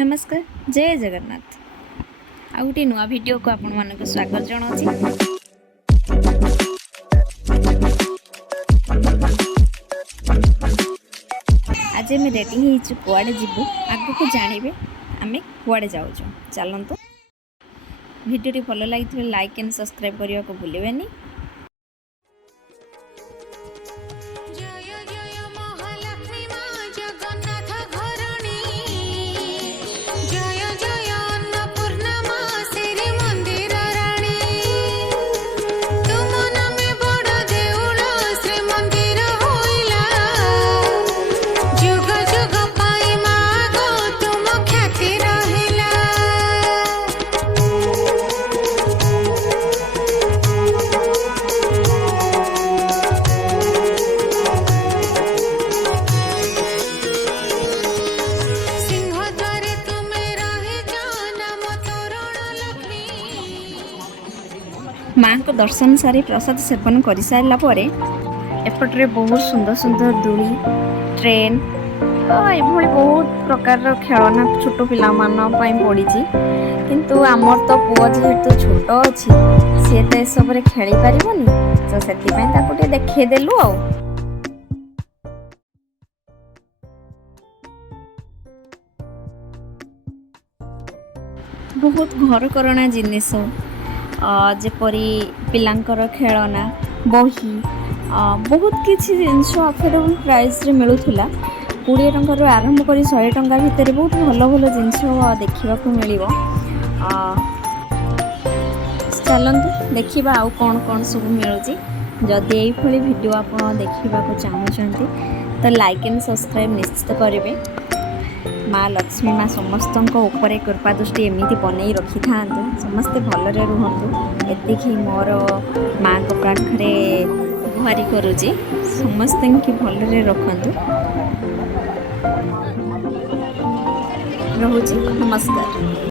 नमस्कार जय जगन्नाथ आ गोटे नुआ वीडियो को आपण मानक स्वागत जनाऊँगी। आज आम रेडी हो कुआड़े जीवु आग को जानवे आम कुआड़े जाऊँ चलतु वीडियो भल लगी लाइक एंड सब्सक्राइब करने को भूलें। माँ को दर्शन सारी प्रसाद सेवन कर सारा पर एपटे बहुत सुंदर सुंदर दूली ट्रेन ये बहुत प्रकार खेलना छोट पिला पड़ी किंतु आमर तो पुआ जेहेतु छोट अच्छी सी तो सब खेल पारनी तो से देखदेलु आ बहुत घर करना जिनिस जेपरी पिलांकर खेलना बही बहुत किसी जिनस अफोर्डेबल प्राइस रे मिलूला 20 टंकार आरंभ कर 100 टंका भितर बहुत भल भल जिनस देखा मिल चलतु देखा आउ कौन कौन सब मिलूँ जदि यही वीडियो आप देखा चाहते तो लाइक एंड सब्सक्राइब निश्चित करेंगे। माँ लक्ष्मी माँ समस्त कृपा दृष्टि एमती बनई रखि था समस्ते भलरे रुहतु एति मोर माँ को पाखरे गुहारी करुँची समस्त की भलरे रखतु रोची नमस्कार।